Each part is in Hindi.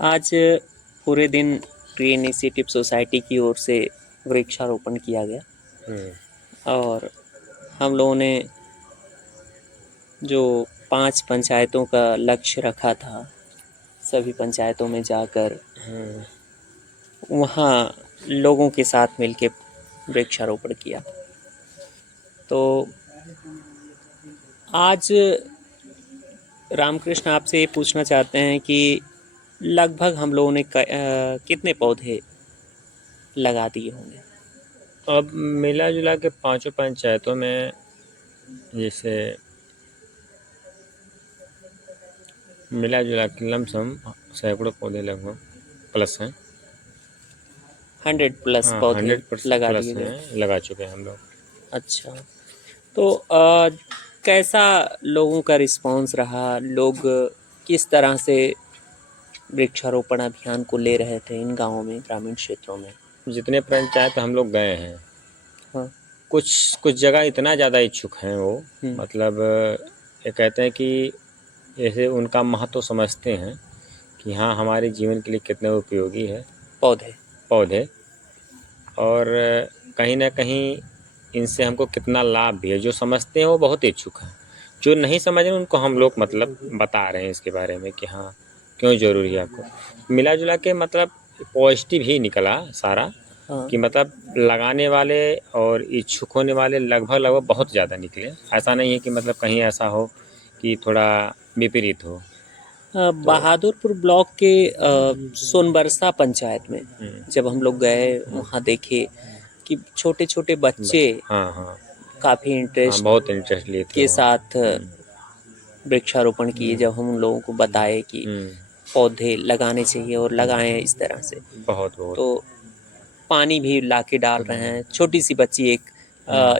आज पूरे दिन ट्री इनिशिएटिव सोसाइटी की ओर से वृक्षारोपण किया गया और हम लोगों ने जो 5 पंचायतों का लक्ष्य रखा था, सभी पंचायतों में जाकर वहाँ लोगों के साथ मिलके वृक्षारोपण किया। तो आज रामकृष्ण आपसे ये पूछना चाहते हैं कि लगभग हम लोगों ने कितने पौधे लगा दिए होंगे? अब मिला जुला के पांचों पंचायतों में जैसे मिला जुला के लमसम सैकड़ों पौधे लगभग प्लस हैं। 100 प्लस हाँ, पौधे 100% लगा प्लस दिए गए। हैं, लगा चुके हैं हम लोग। अच्छा, तो कैसा लोगों का रिस्पांस रहा? लोग किस तरह से वृक्षारोपण अभियान को ले रहे थे इन गाँवों में, ग्रामीण क्षेत्रों में? जितने पंचायत हम लोग गए हैं, हाँ। कुछ जगह इतना ज़्यादा इच्छुक हैं वो, मतलब ये कहते हैं कि जैसे उनका महत्व समझते हैं कि हाँ, हमारे जीवन के लिए कितने उपयोगी है पौधे और कहीं ना कहीं इनसे हमको कितना लाभ भी है। जो समझते हैं वो बहुत इच्छुक हैं, जो नहीं समझ रहे उनको हम लोग मतलब बता रहे हैं इसके बारे में कि हाँ क्यों ज़रूरी है आपको। मिला जुला के मतलब पॉजिटिव ही निकला सारा। हाँ। कि मतलब लगाने वाले और इच्छुक होने वाले लगभग बहुत ज़्यादा निकले। ऐसा नहीं है कि मतलब कहीं ऐसा हो कि थोड़ा विपरीत हो। बहादुरपुर ब्लॉक के सोनबरसा पंचायत में जब हम लोग गए, वहाँ देखे कि छोटे छोटे बच्चे हाँ काफ़ी इंटरेस्ट बहुत इंटरेस्ट लिए थे के वो। साथ वृक्षारोपण किए। जब हम लोगों को बताए कि पौधे लगाने चाहिए और लगाएं इस तरह से, बहुत तो पानी भी ला के डाल रहे हैं। छोटी सी बच्ची एक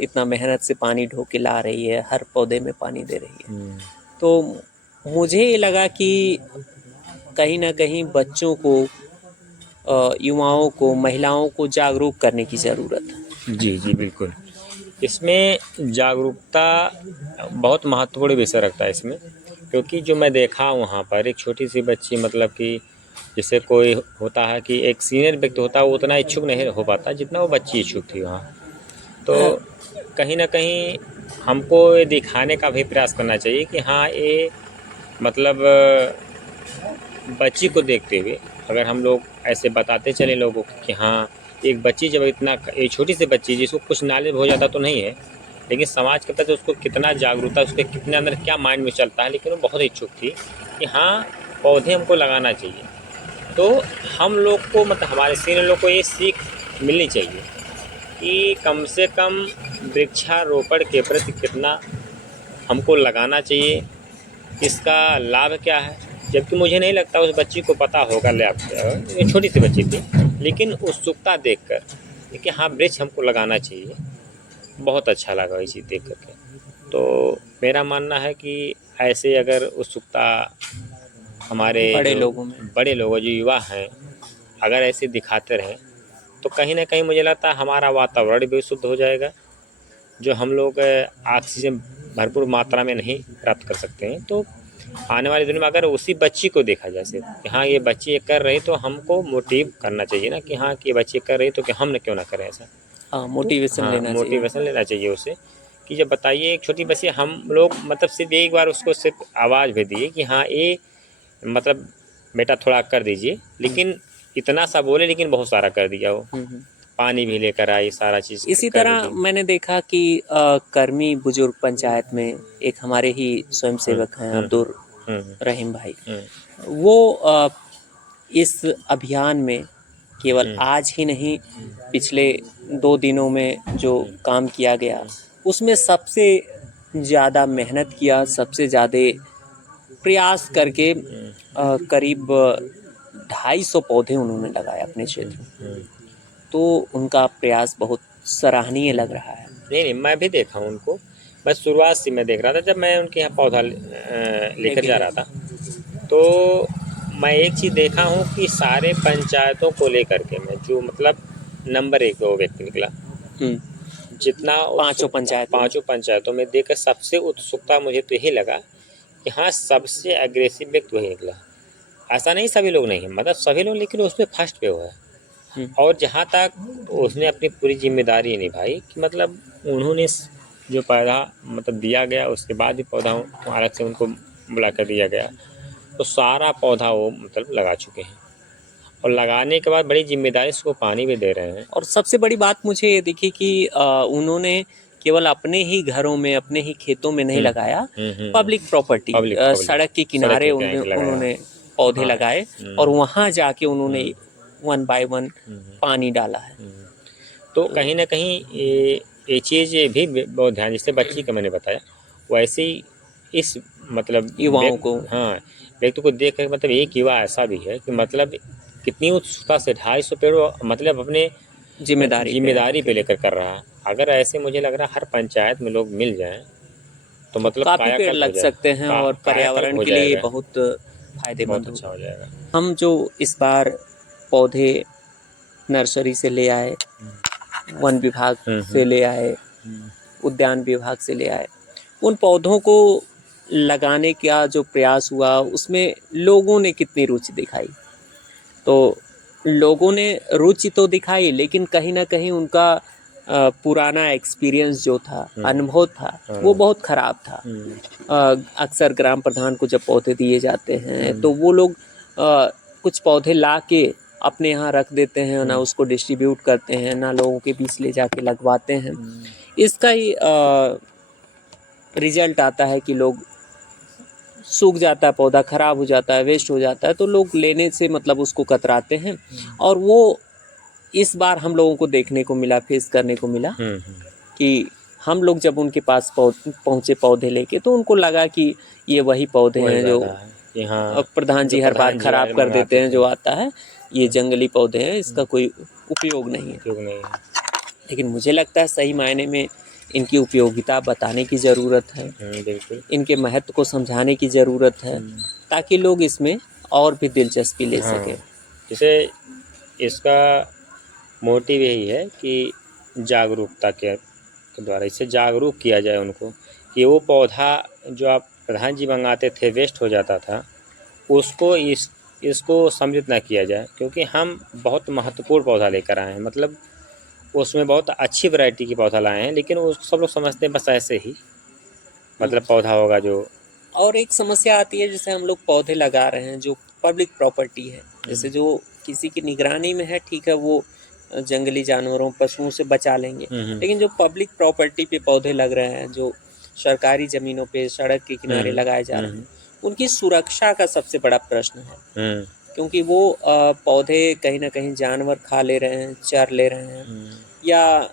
इतना मेहनत से पानी ढो के ला रही है, हर पौधे में पानी दे रही है। तो मुझे ये लगा कि कहीं ना कहीं बच्चों को, युवाओं को, महिलाओं को जागरूक करने की ज़रूरत है। जी जी बिल्कुल। इसमें जागरूकता बहुत महत्वपूर्ण विषय रखता है इसमें, क्योंकि जो मैं देखा वहाँ पर एक छोटी सी बच्ची, मतलब कि जैसे कोई होता है कि एक सीनियर व्यक्ति होता है वो उतना इच्छुक नहीं हो पाता जितना वो बच्ची इच्छुक थी वहाँ। तो कहीं ना कहीं हमको ये दिखाने का भी प्रयास करना चाहिए कि हाँ ये मतलब बच्ची को देखते हुए अगर हम लोग ऐसे बताते चले लोगों को कि हाँ एक बच्ची जब इतना, एक छोटी सी बच्ची जिसको कुछ नॉलेज हो जाता तो नहीं है, लेकिन समाज के प्रति उसको कितना जागरूकता, उसके कितने अंदर क्या माइंड में चलता है, लेकिन वो बहुत इच्छुक थी कि हाँ पौधे हमको लगाना चाहिए। तो हम लोग को मतलब हमारे सीनियर लोग को ये सीख मिलनी चाहिए कि कम से कम वृक्षारोपण के प्रति कितना हमको लगाना चाहिए, इसका लाभ क्या है। जबकि मुझे नहीं लगता उस बच्ची को पता होगा लाभ क्या है, ये छोटी सी बच्ची थी, लेकिन उत्सुकता देखकर कि हाँ वृक्ष हमको लगाना चाहिए, बहुत अच्छा लगा ये चीज़ देख करके। तो मेरा मानना है कि ऐसे अगर उत्सुकता हमारे बड़े लोग जो युवा हैं अगर ऐसे दिखाते रहें तो कहीं ना कहीं मुझे लगता है हमारा वातावरण भी शुद्ध हो जाएगा। जो हम लोग ऑक्सीजन भरपूर मात्रा में नहीं प्राप्त कर सकते हैं, तो आने वाले दिनों में अगर उसी बच्ची को देखा जाए कि हाँ ये बच्ची ये कर रही, तो हमको मोटिव करना चाहिए ना कि हाँ कि ये बच्ची कर रही तो कि हम क्यों ना करें ऐसा। हाँ, मोटिवेशन लेना चाहिए। मोटिवेशन लेना चाहिए उसे कि जब बताइए एक छोटी बच्ची, हम लोग मतलब सिर्फ एक बार उसको सिर्फ आवाज़ भी दिए कि हाँ ये मतलब बेटा थोड़ा कर दीजिए, लेकिन इतना सा बोले लेकिन बहुत सारा कर दिया वो। पानी भी लेकर आई, सारा चीज़ इसी तरह मैंने देखा कि कर्मी बुजुर्ग पंचायत में एक हमारे ही स्वयंसेवक हैं, अब्दुल रहीम भाई, वो इस अभियान में केवल आज ही नहीं, पिछले 2 दिनों में जो काम किया गया उसमें सबसे ज़्यादा मेहनत किया, सबसे ज़्यादा प्रयास करके करीब 250 पौधे उन्होंने लगाए अपने क्षेत्र में। तो उनका प्रयास बहुत सराहनीय लग रहा है। नहीं मैं भी देखा हूँ उनको। मैं शुरुआत से मैं देख रहा था, जब मैं उनके यहाँ पौधा लेकर जा रहा था तो मैं एक चीज़ देखा हूँ कि सारे पंचायतों को लेकर के मैं जो मतलब नंबर 1 वो व्यक्ति निकला। जितना पाँचों पंचायतों में देखकर सबसे उत्सुकता मुझे तो यही लगा कि हाँ सबसे एग्रेसिव व्यक्ति वही निकला। ऐसा नहीं सभी लोग नहीं है, मतलब सभी लोग, लेकिन उसमें फर्स्ट पे वो है। और जहाँ तक उसने अपनी पूरी जिम्मेदारी निभाई कि मतलब उन्होंने जो पौधा मतलब दिया गया, उसके बाद भी पौधा अलग से उनको बुला कर दिया गया, तो सारा पौधा वो मतलब लगा चुके हैं, और लगाने के बाद बड़ी जिम्मेदारी से वो पानी भी दे रहे हैं। और सबसे बड़ी बात मुझे ये दिखी कि उन्होंने केवल अपने ही घरों में, अपने ही खेतों में नहीं लगाया, पब्लिक प्रॉपर्टी, पब्लिक सड़क के सड़क किनारे के किनारे लगाया। उन्होंने पौधे हाँ। लगाए और वहाँ जाके उन्होंने हम्म, 1 बाय 1 पानी डाला है। तो कहीं ना कहीं ये चीज़ भी बहुत ध्यान, जैसे बच्ची का मैंने बताया, वैसे ही इस मतलब युवाओं को हाँ, व्यक्ति को देख कर मतलब एक युवा ऐसा भी है कि मतलब कितनी उत्सुकता से 250 पेड़ वो मतलब अपने जिम्मेदारी पे लेकर कर रहा है। अगर ऐसे मुझे लग रहा है हर पंचायत में लोग मिल जाएं तो तो मतलब काफ़ी पेड़ कायाकल्प हो लग जाए, सकते हैं और कायाकल्प पर्यावरण हो के लिए जाएगा, बहुत बहुत फायदेमंद अच्छा होगा। हो जाएगा। हम जो इस बार पौधे नर्सरी से ले आए, वन विभाग से ले आए, उद्यान विभाग से ले आए, उन पौधों को लगाने का जो प्रयास हुआ उसमें लोगों ने कितनी रुचि दिखाई। तो लोगों ने रुचि तो दिखाई, लेकिन कहीं ना कहीं उनका पुराना एक्सपीरियंस जो था, अनुभव था, वो बहुत ख़राब था। अक्सर ग्राम प्रधान को जब पौधे दिए जाते हैं तो वो लोग कुछ पौधे ला के अपने यहाँ रख देते हैं, ना उसको डिस्ट्रीब्यूट करते हैं, ना लोगों के बीच ले जाके लगवाते हैं। इसका ही रिजल्ट आता है कि लोग सूख जाता है, पौधा ख़राब हो जाता है, वेस्ट हो जाता है, तो लोग लेने से मतलब उसको कतराते हैं। और वो इस बार हम लोगों को देखने को मिला, फेस करने को मिला कि हम लोग जब उनके पास पहुँचे पौधे लेके, तो उनको लगा कि ये वही पौधे हैं जो प्रधान जी हर बार ख़राब कर देते हैं, जो आता है ये जंगली पौधे हैं, इसका कोई उपयोग नहीं है। लेकिन मुझे लगता है सही मायने में इनकी उपयोगिता बताने की ज़रूरत है, बिल्कुल इनके महत्व को समझाने की ज़रूरत है, ताकि लोग इसमें और भी दिलचस्पी ले सकें। जैसे इसका मोटिव यही है कि जागरूकता के द्वारा इसे जागरूक किया जाए उनको, कि वो पौधा जो आप प्रधान जी मंगाते थे वेस्ट हो जाता था, उसको इसको सम्मिलित ना किया जाए, क्योंकि हम बहुत महत्वपूर्ण पौधा लेकर आए हैं, मतलब उसमें बहुत अच्छी वैरायटी की पौधा लाए हैं, लेकिन वो सब लोग समझते हैं बस ऐसे ही मतलब पौधा होगा जो। और एक समस्या आती है, जैसे हम लोग पौधे लगा रहे हैं जो पब्लिक प्रॉपर्टी है, जैसे जो किसी की निगरानी में है, ठीक है, वो जंगली जानवरों पशुओं से बचा लेंगे, लेकिन जो पब्लिक प्रॉपर्टी पे पौधे लग रहे हैं, जो सरकारी ज़मीनों पे सड़क के किनारे लगाए जा रहे हैं, उनकी सुरक्षा का सबसे बड़ा प्रश्न है। क्योंकि वो पौधे कहीं ना कहीं जानवर खा ले रहे हैं, चर ले रहे हैं, या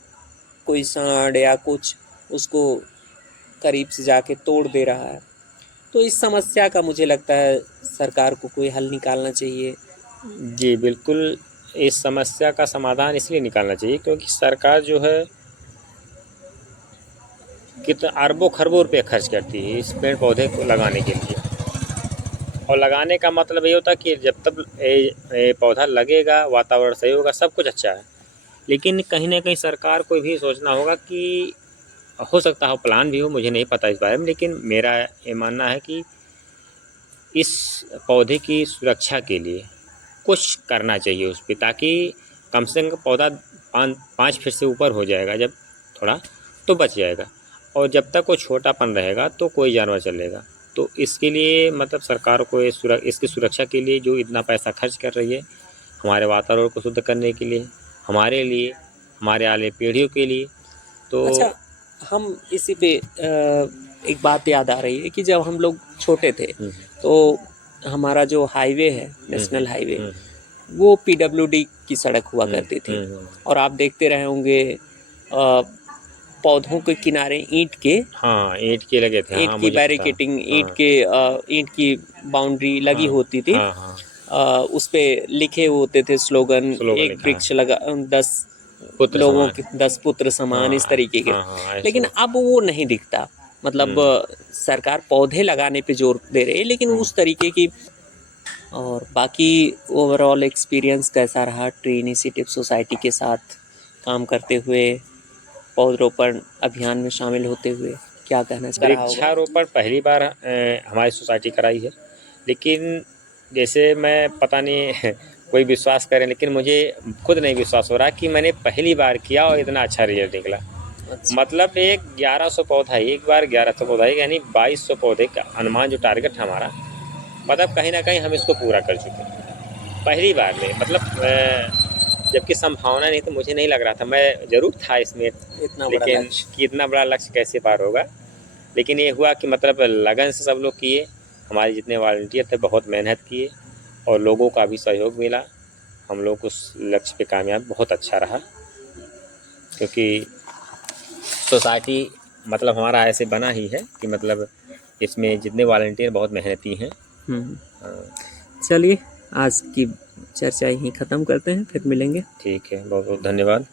कोई सांड या कुछ उसको करीब से जाके तोड़ दे रहा है। तो इस समस्या का मुझे लगता है सरकार को कोई हल निकालना चाहिए। जी बिल्कुल, इस समस्या का समाधान इसलिए निकालना चाहिए क्योंकि सरकार जो है कितना अरबों खरबों रुपये खर्च करती है इस पेड़ पौधे को लगाने के लिए, और लगाने का मतलब ये होता है कि जब तक ये पौधा लगेगा, वातावरण सही होगा, सब कुछ अच्छा है। लेकिन कहीं ना कहीं सरकार को भी सोचना होगा कि हो सकता है प्लान भी हो, मुझे नहीं पता इस बारे में, लेकिन मेरा ये मानना है कि इस पौधे की सुरक्षा के लिए कुछ करना चाहिए उस पर, ताकि कम से कम पौधा 5 फीट से ऊपर हो जाएगा जब थोड़ा, तो बच जाएगा, और जब तक वो छोटापन रहेगा तो कोई जानवर चलेगा। तो इसके लिए मतलब सरकार को इसकी सुरक्षा के लिए जो इतना पैसा खर्च कर रही है, हमारे वातावरण को शुद्ध करने के लिए, हमारे लिए, हमारे आने पीढ़ियों के लिए। तो अच्छा, हम इसी पे एक बात याद आ रही है कि जब हम लोग छोटे थे तो हमारा जो हाईवे है, नेशनल हाईवे, वो पीडब्ल्यूडी की सड़क हुआ करती थी, और आप देखते रहे होंगे पौधों के किनारे ईंट के, हाँ ईंट के लगे थे, ईंट हाँ की मुझे पता, बैरिकेटिंग, ईंट की बाउंड्री लगी होती थी। उस पे लिखे होते थे स्लोगन, एक लिखा है, वृक्ष लगा 10 पुत्र लोगों समान, के 10 पुत्र समान, इस तरीके के। लेकिन अब वो नहीं दिखता, मतलब सरकार पौधे लगाने पे जोर दे रही है, लेकिन उस तरीके की। और बाकी ओवरऑल एक्सपीरियंस कैसा रहा ट्री इनिशिएटिव सोसाइटी के साथ काम करते हुए, पौधरोपण अभियान में शामिल होते हुए, क्या कहना चाह रहा होगा? वृक्षारोपण पहली बार हमारी सोसाइटी कराई है, लेकिन जैसे मैं पता नहीं कोई विश्वास करे, लेकिन मुझे खुद नहीं विश्वास हो रहा कि मैंने पहली बार किया और इतना अच्छा रिजल्ट निकला। अच्छा। मतलब एक 1100 पौधा, एक बार 1100 पौधा, यानी 2200 पौधे का अनुमान जो टारगेट हमारा, मतलब कहीं ना कहीं हम इसको पूरा कर चुके हैं पहली बार में। मतलब जबकि संभावना नहीं, तो मुझे नहीं लग रहा था, मैं ज़रूर था इसमें, इतना बड़ा लेकिन लक्ष्य। कि इतना बड़ा लक्ष्य कैसे पार होगा। लेकिन ये हुआ कि मतलब लगन से सब लोग किए, हमारे जितने वॉलंटियर थे बहुत मेहनत किए और लोगों का भी सहयोग मिला। हम लोग उस लक्ष्य पे कामयाब बहुत अच्छा रहा, क्योंकि सोसाइटी मतलब हमारा ऐसे बना ही है कि मतलब इसमें जितने वॉलंटियर बहुत मेहनती हैं। चलिए आज की चर्चा यहीं ख़त्म करते हैं, फिर मिलेंगे। ठीक है, बहुत बहुत धन्यवाद।